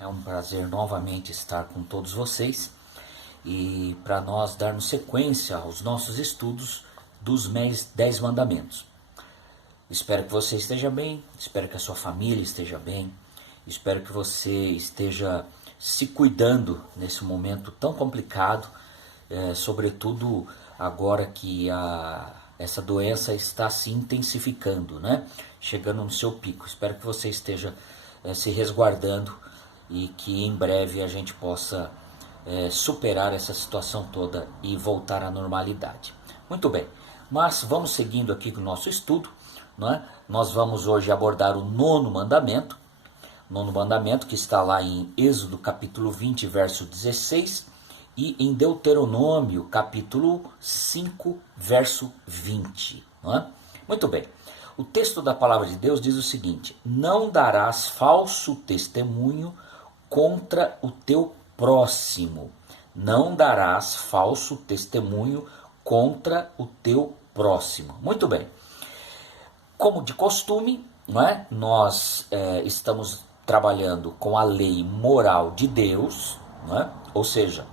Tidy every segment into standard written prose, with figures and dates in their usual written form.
É um prazer novamente estar com todos vocês e para nós darmos sequência aos nossos estudos dos 10 mandamentos. Espero que você esteja bem, espero que a sua família esteja bem, espero que você esteja se cuidando nesse momento tão complicado, sobretudo agora que essa doença está se intensificando, né? Chegando no seu pico. Espero que você esteja se resguardando e que em breve a gente possa superar essa situação toda e voltar à normalidade. Muito bem, mas vamos seguindo aqui com o nosso estudo, né? Nós vamos hoje abordar o nono mandamento que está lá em Êxodo capítulo 20, verso 16, e em Deuteronômio capítulo 5, verso 20. Né? Muito bem, o texto da palavra de Deus diz o seguinte: não darás falso testemunho contra o teu próximo. Não darás falso testemunho contra o teu próximo. Muito bem. Como de costume, não é? Nós estamos trabalhando com a lei moral de Deus, não é? Ou seja,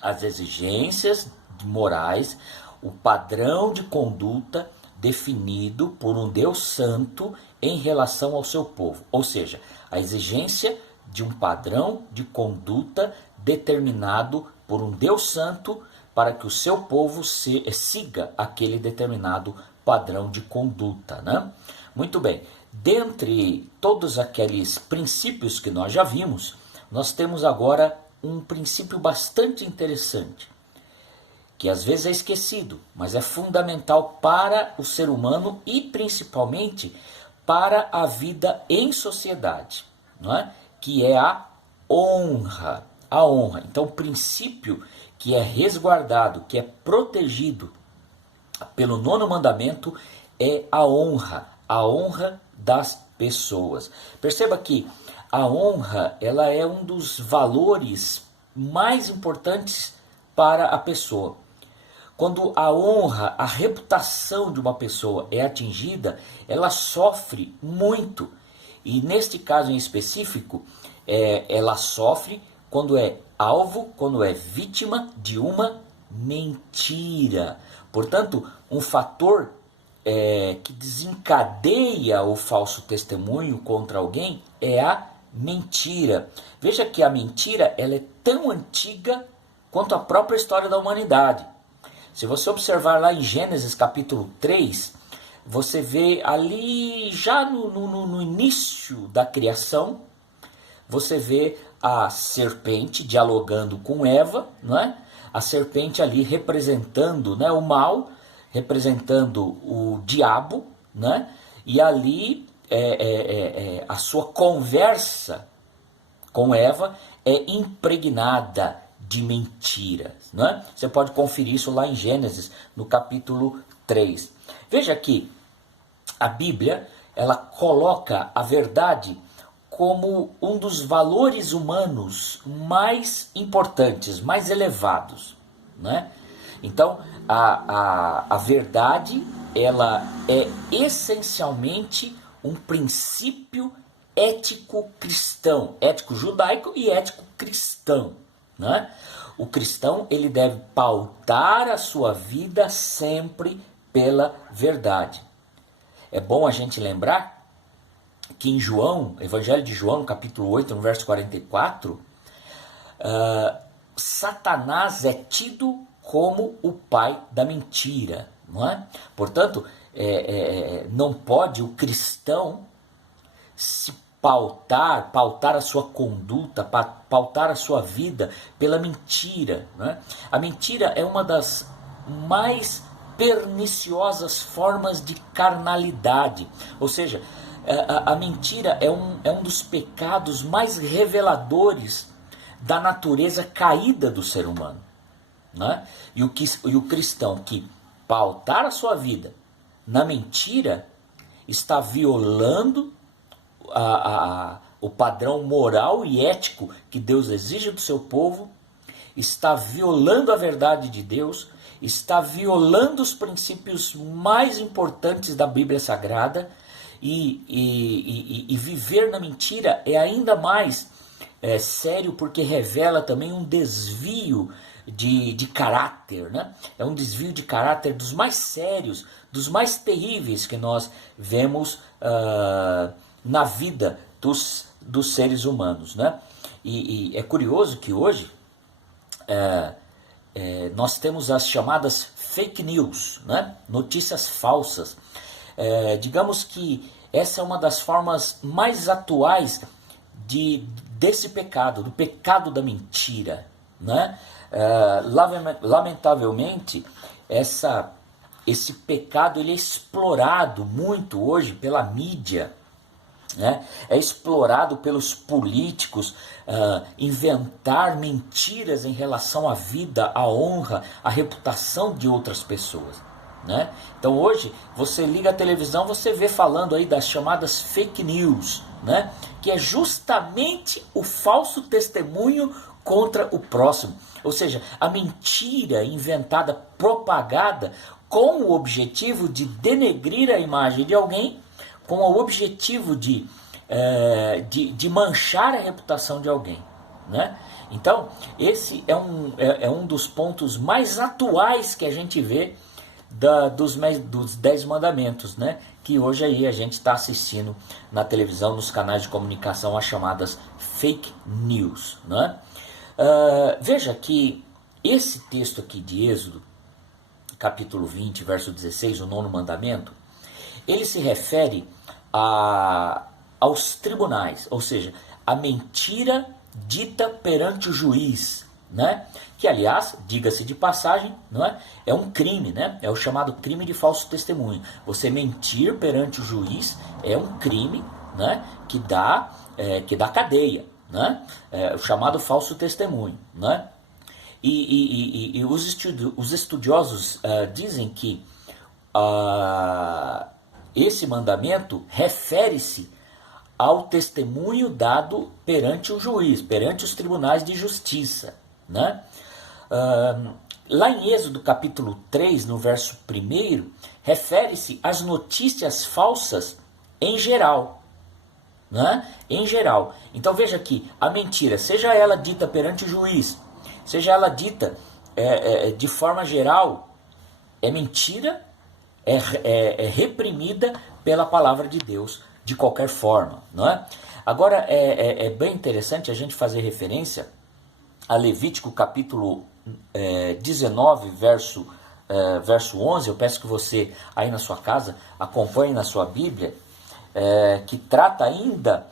as exigências morais, o padrão de conduta definido por um Deus santo em relação ao seu povo. Ou seja, a exigência de um padrão de conduta determinado por um Deus santo para que o seu povo siga aquele determinado padrão de conduta, né? Muito bem, dentre todos aqueles princípios que nós já vimos, nós temos agora um princípio bastante interessante, que às vezes é esquecido, mas é fundamental para o ser humano e principalmente para a vida em sociedade, não é? Que é a honra. A honra. Então, o princípio que é resguardado, que é protegido pelo nono mandamento é a honra das pessoas. Perceba que a honra, ela é um dos valores mais importantes para a pessoa. Quando a honra, a reputação de uma pessoa é atingida, ela sofre muito. E neste caso em específico, ela sofre quando é alvo, quando é vítima de uma mentira. Portanto, um fator que desencadeia o falso testemunho contra alguém é a mentira. Veja que a mentira ela é tão antiga quanto a própria história da humanidade. Se você observar lá em Gênesis capítulo 3, você vê ali já no início da criação, você vê a serpente dialogando com Eva, não é? A serpente ali representando, né, o mal, representando o diabo, né? E ali a sua conversa com Eva é impregnada de mentiras, né? Você pode conferir isso lá em Gênesis, no capítulo 3. Veja que a Bíblia, ela coloca a verdade como um dos valores humanos mais importantes, mais elevados, né? Então, a verdade, ela é essencialmente um princípio ético cristão, ético judaico e ético cristão, né? O cristão, ele deve pautar a sua vida sempre pela verdade. É bom a gente lembrar que em João, Evangelho de João, capítulo 8, no verso 44, Satanás é tido como o pai da mentira, não é? Portanto, não pode o cristão se pautar a sua conduta, pautar a sua vida pela mentira, né? A mentira é uma das mais perniciosas formas de carnalidade, ou seja, a mentira é um dos pecados mais reveladores da natureza caída do ser humano, né? E o cristão que pautar a sua vida na mentira está violando o padrão moral e ético que Deus exige do seu povo, está violando a verdade de Deus, está violando os princípios mais importantes da Bíblia Sagrada, e viver na mentira é ainda mais sério porque revela também um desvio de caráter, né? É um desvio de caráter dos mais sérios, dos mais terríveis que nós vemos na vida dos seres humanos, né? E é curioso que hoje nós temos as chamadas fake news, né? Notícias falsas. Digamos que essa é uma das formas mais atuais desse pecado, do pecado da mentira, né? Lamentavelmente, esse pecado ele é explorado muito hoje pela mídia, né? É explorado pelos políticos, inventar mentiras em relação à vida, à honra, à reputação de outras pessoas, né? Então hoje você liga a televisão, você vê falando aí das chamadas fake news, né? Que é justamente o falso testemunho contra o próximo, ou seja, a mentira inventada, propagada com o objetivo de denegrir a imagem de alguém, com o objetivo de manchar a reputação de alguém, né? Então esse é um dos pontos mais atuais que a gente vê dos 10 mandamentos, né? Que hoje aí a gente está assistindo na televisão, nos canais de comunicação, as chamadas fake news, né? Veja que esse texto aqui de Êxodo, capítulo 20, verso 16, o 9º mandamento, ele se refere aos tribunais, ou seja, a mentira dita perante o juiz, né? Que, aliás, diga-se de passagem, não é? É um crime, né? É o chamado crime de falso testemunho. Você mentir perante o juiz é um crime, né? Que dá cadeia, né? É o chamado falso testemunho, né? E os estudiosos dizem que esse mandamento refere-se ao testemunho dado perante o juiz, perante os tribunais de justiça, né? Lá em Êxodo capítulo 3, no verso 1, refere-se às notícias falsas em geral, né? Em geral. Então veja aqui, a mentira, seja ela dita perante o juiz, seja ela dita de forma geral, é mentira, é reprimida pela palavra de Deus de qualquer forma, não é? Agora é bem interessante a gente fazer referência a Levítico capítulo 19, verso 11. Eu peço que você aí na sua casa acompanhe na sua Bíblia, que trata ainda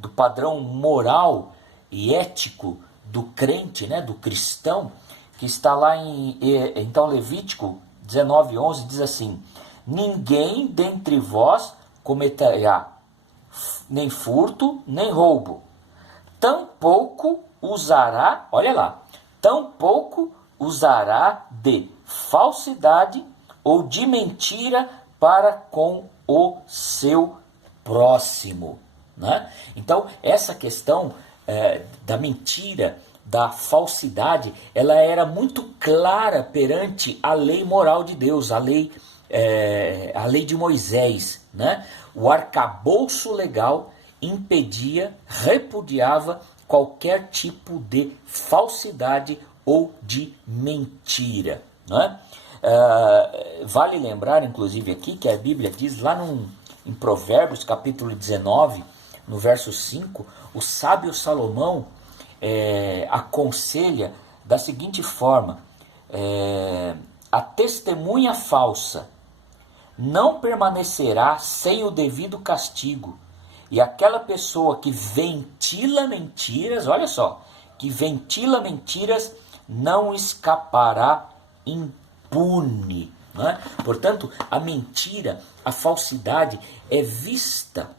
do padrão moral e ético do crente, né, do cristão, que está lá então Levítico 19, 11 diz assim: ninguém dentre vós cometerá nem furto, nem roubo, tampouco usará, olha lá, tampouco usará de falsidade ou de mentira para com o seu próximo, né? Então essa questão da mentira, da falsidade, ela era muito clara perante a lei moral de Deus, a lei de Moisés, né? O arcabouço legal impedia, repudiava qualquer tipo de falsidade ou de mentira, né? Vale lembrar, inclusive, aqui que a Bíblia diz lá em Provérbios, capítulo 19, no verso 5, o sábio Salomão aconselha da seguinte forma: a testemunha falsa não permanecerá sem o devido castigo, e aquela pessoa que ventila mentiras, olha só, que ventila mentiras não escapará impune, né? Portanto, a mentira, a falsidade é vista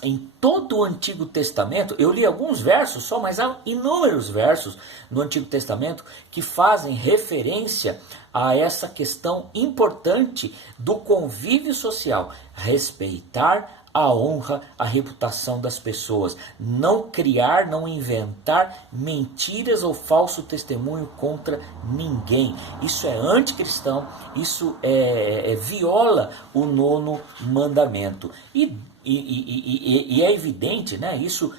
em todo o Antigo Testamento. Eu li alguns versos só, mas há inúmeros versos no Antigo Testamento que fazem referência a essa questão importante do convívio social, respeitar a honra, a reputação das pessoas, não criar, não inventar mentiras ou falso testemunho contra ninguém. Isso é anticristão, isso viola o 9º mandamento. E é evidente, né? Isso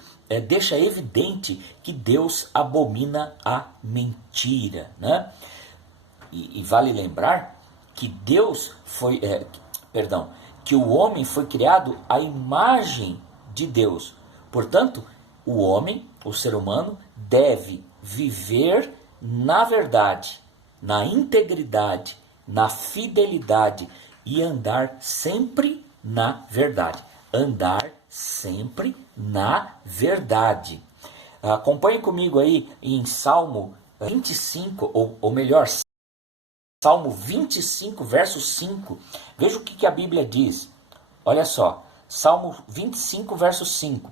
deixa evidente que Deus abomina a mentira, né? E vale lembrar que Deus foi, que o homem foi criado à imagem de Deus. Portanto, o homem, o ser humano, deve viver na verdade, na integridade, na fidelidade e andar sempre na verdade. Andar sempre na verdade. Acompanhe comigo aí em Salmo 25, ou melhor, Salmo 25, verso 5. Veja o que a Bíblia diz. Olha só, Salmo 25, verso 5.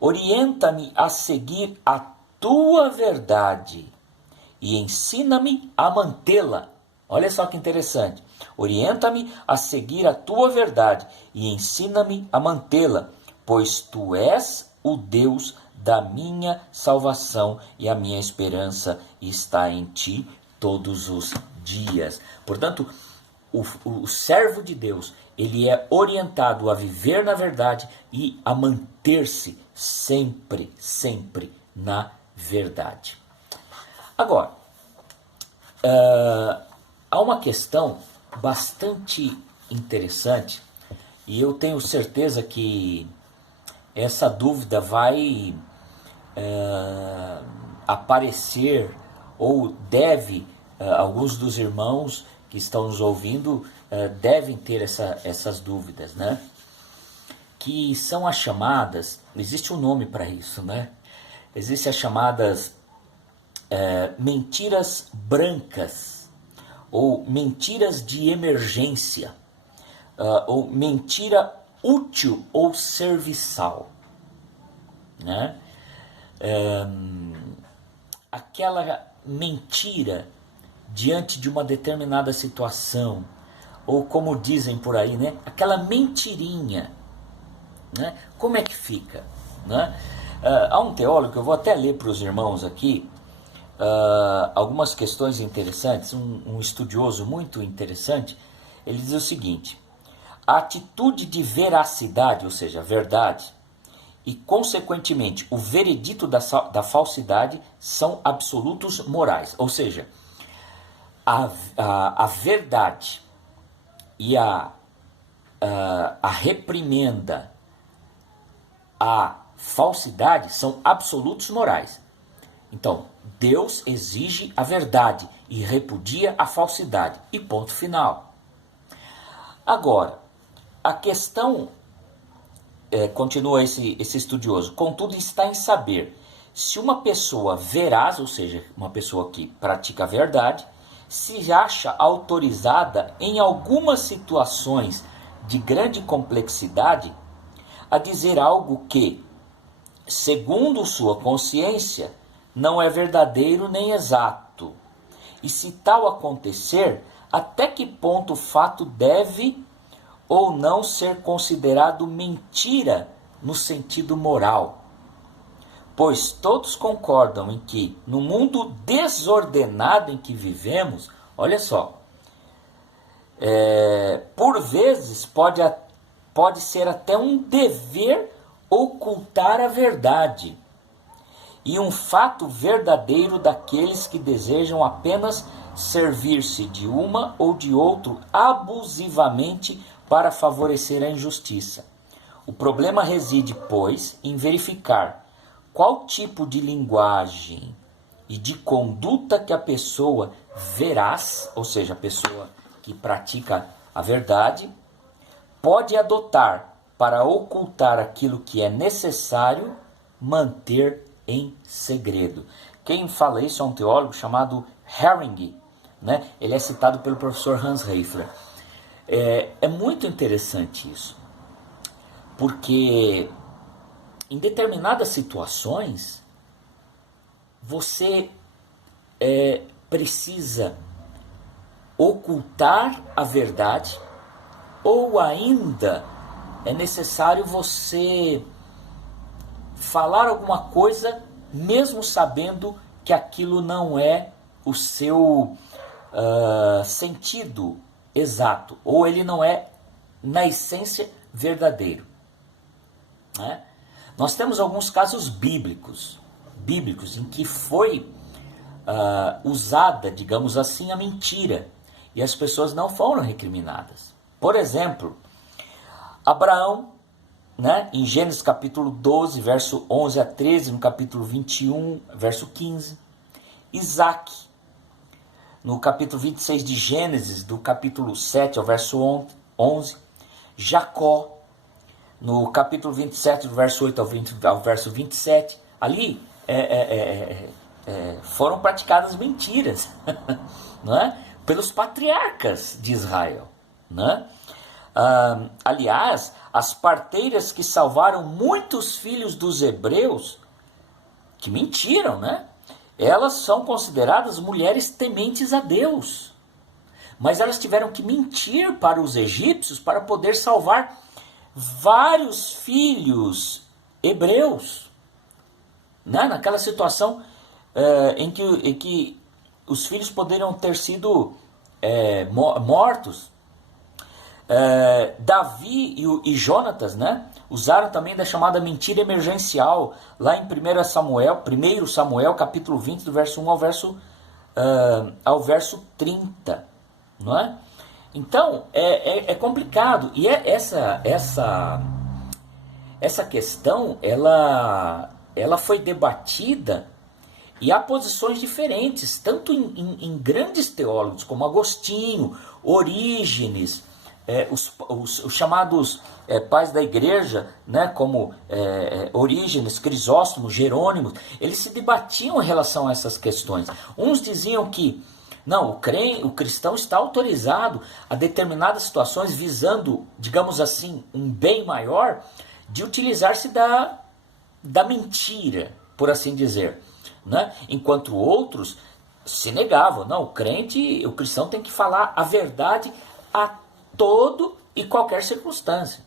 Orienta-me a seguir a tua verdade e ensina-me a mantê-la. Olha só que interessante. Orienta-me a seguir a tua verdade e ensina-me a mantê-la, pois tu és o Deus da minha salvação e a minha esperança está em ti todos os dias. Portanto, o servo de Deus, ele é orientado a viver na verdade e a manter-se sempre, sempre na verdade. Agora, há uma questão bastante interessante e eu tenho certeza que essa dúvida vai aparecer ou deve, alguns dos irmãos que estão nos ouvindo devem ter essas dúvidas, né? Que são as chamadas, existe um nome para isso, né? Existem as chamadas mentiras brancas, ou mentiras de emergência, ou mentira útil ou serviçal, né? Aquela mentira diante de uma determinada situação, ou como dizem por aí, né? Aquela mentirinha, né? Como é que fica, né? Há um teólogo, que eu vou até ler para os irmãos aqui, algumas questões interessantes, um estudioso muito interessante. Ele diz o seguinte: a atitude de veracidade, ou seja, verdade, e consequentemente o veredito da falsidade são absolutos morais, ou seja, a verdade e a reprimenda à falsidade são absolutos morais. Então, Deus exige a verdade e repudia a falsidade. E ponto final. Agora, a questão, continua esse estudioso, contudo está em saber se uma pessoa veraz, ou seja, uma pessoa que pratica a verdade, se acha autorizada em algumas situações de grande complexidade a dizer algo que, segundo sua consciência, não é verdadeiro nem exato. E se tal acontecer, até que ponto o fato deve ou não ser considerado mentira no sentido moral? Pois todos concordam em que, no mundo desordenado em que vivemos, olha só, por vezes pode ser até um dever ocultar a verdade e um fato verdadeiro daqueles que desejam apenas servir-se de uma ou de outro abusivamente para favorecer a injustiça. O problema reside, pois, em verificar qual tipo de linguagem e de conduta que a pessoa veraz, ou seja, a pessoa que pratica a verdade, pode adotar para ocultar aquilo que é necessário manter em segredo. Quem fala isso é um teólogo chamado Haring, né? Ele é citado pelo professor Hans Reifler. É muito interessante isso, porque em determinadas situações você precisa ocultar a verdade, ou ainda é necessário você falar alguma coisa mesmo sabendo que aquilo não é o seu sentido exato, ou ele não é na essência verdadeiro, né? Nós temos alguns casos bíblicos em que foi usada, digamos assim, a mentira, e as pessoas não foram recriminadas. Por exemplo, Abraão, né, em Gênesis capítulo 12, verso 11 a 13, no capítulo 21, verso 15. Isaac, no capítulo 26 de Gênesis, do capítulo 7 ao verso 11. Jacó, no capítulo 27, do verso 8 ao verso 27. Ali foram praticadas mentiras não é? Pelos patriarcas de Israel. Né? Aliás, as parteiras que salvaram muitos filhos dos hebreus, que mentiram, né? Elas são consideradas mulheres tementes a Deus. Mas elas tiveram que mentir para os egípcios para poder salvar vários filhos hebreus. Né? Naquela situação em que os filhos poderiam ter sido mortos. Davi e Jonatas, né, usaram também da chamada mentira emergencial, lá em 1 Samuel, capítulo 20, do verso 1 ao verso 30. Não é? Então, é complicado. E essa questão, ela foi debatida, e há posições diferentes, tanto em grandes teólogos como Agostinho, Orígenes, os chamados pais da igreja, né, como Orígenes, Crisóstomo, Jerônimo. Eles se debatiam em relação a essas questões. Uns diziam que não, o cristão está autorizado a determinadas situações, visando, digamos assim, um bem maior, de utilizar-se da mentira, por assim dizer. Né? Enquanto outros se negavam. Não, o cristão tem que falar a verdade a todo e qualquer circunstância.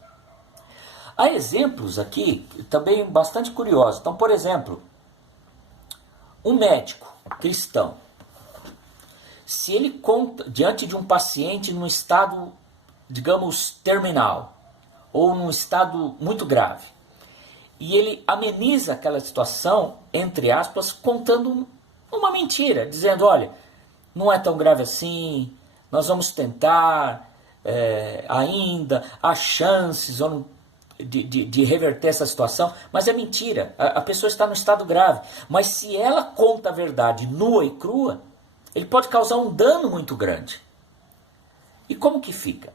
Há exemplos aqui também bastante curiosos. Então, por exemplo, um médico cristão, se ele conta diante de um paciente num estado, digamos, terminal, ou num estado muito grave, e ele ameniza aquela situação, entre aspas, contando uma mentira, dizendo, olha, não é tão grave assim, nós vamos tentar ainda, há chances de reverter essa situação, mas é mentira, a pessoa está no estado grave. Mas se ela conta a verdade nua e crua, ele pode causar um dano muito grande. E como que fica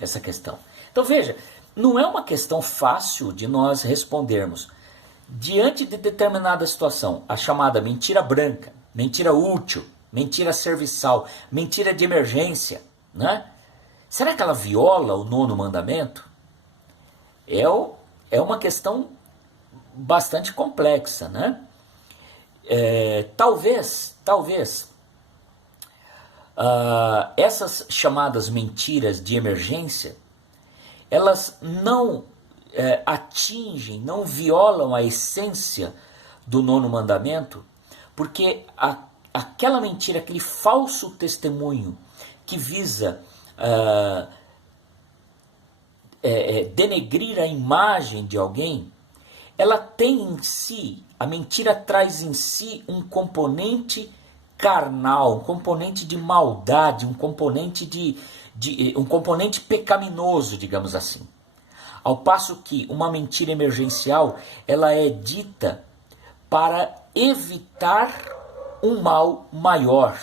essa questão? Então veja, não é uma questão fácil de nós respondermos. Diante de determinada situação, a chamada mentira branca, mentira útil, mentira serviçal, mentira de emergência, né? Será que ela viola o 9º mandamento? É uma questão bastante complexa, né? Talvez essas chamadas mentiras de emergência, elas não atingem, não violam a essência do 9º mandamento, porque aquela mentira, aquele falso testemunho que visa denegrir a imagem de alguém, ela tem em si, a mentira traz em si um componente carnal, um componente de maldade, um componente um componente pecaminoso, digamos assim. Ao passo que uma mentira emergencial, ela é dita para evitar um mal maior,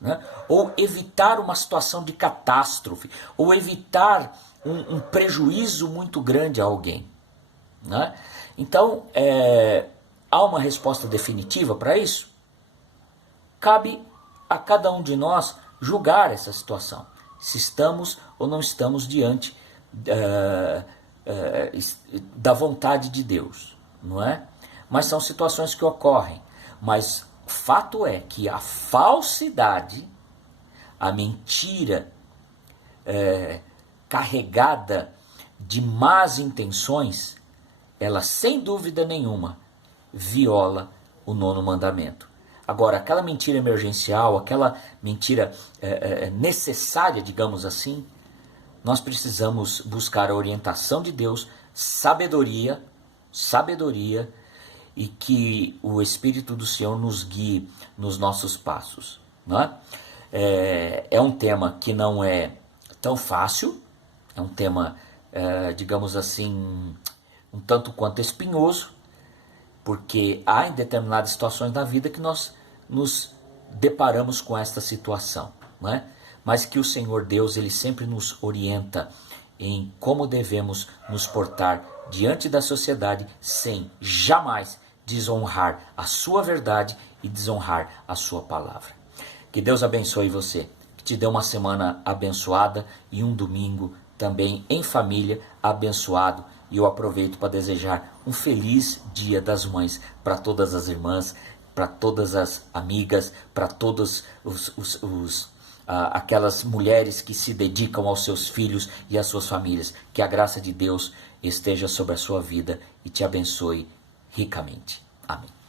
né? Ou evitar uma situação de catástrofe, ou evitar um prejuízo muito grande a alguém, né? Então, há uma resposta definitiva para isso? Cabe a cada um de nós julgar essa situação, se estamos ou não estamos diante da vontade de Deus, não é? Mas são situações que ocorrem. Mas o fato é que a falsidade, a mentira carregada de más intenções, ela sem dúvida nenhuma viola o 9º mandamento. Agora, aquela mentira emergencial, aquela mentira necessária, digamos assim, nós precisamos buscar a orientação de Deus, sabedoria, sabedoria e que o Espírito do Senhor nos guie nos nossos passos, né? É um tema que não é tão fácil, é um tema, digamos assim, um tanto quanto espinhoso, porque há em determinadas situações da vida que nós nos deparamos com esta situação, né? Mas que o Senhor Deus, Ele sempre nos orienta em como devemos nos portar diante da sociedade sem jamais desonrar a sua verdade e desonrar a sua palavra. Que Deus abençoe você, que te dê uma semana abençoada e um domingo também em família abençoado. E eu aproveito para desejar um feliz Dia das Mães para todas as irmãs, para todas as amigas, para todas aquelas mulheres que se dedicam aos seus filhos e às suas famílias. Que a graça de Deus esteja sobre a sua vida e te abençoe ricamente. Amém.